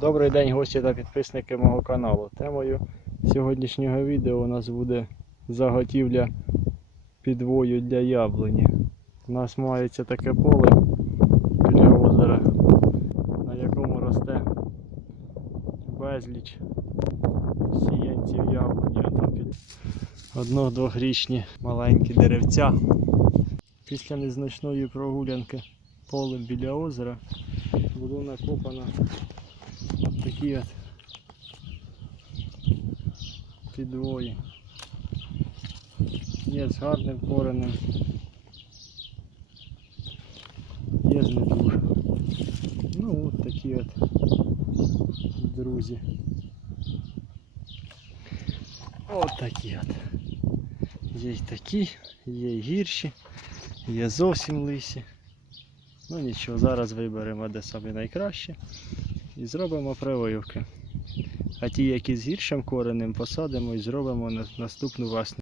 Добрий день, гості та підписники мого каналу. Темою сьогоднішнього відео у нас буде заготівля підвою для яблуні. У нас мається таке поле біля озера, на якому росте безліч сіянців яблуні. Одно-двохрічні маленькі деревця. Після незначної прогулянки полем біля озера було накопано такі от підвої. Є з гарним коренем. Є з не. Ну от такі от друзі. От такі от. Є й такі, є й гірші, є зовсім лисі. Ну нічого, зараз виберемо де самі найкраще і зробимо прививки. А ті, які з гіршим коренем, посадимо і зробимо наступну весну.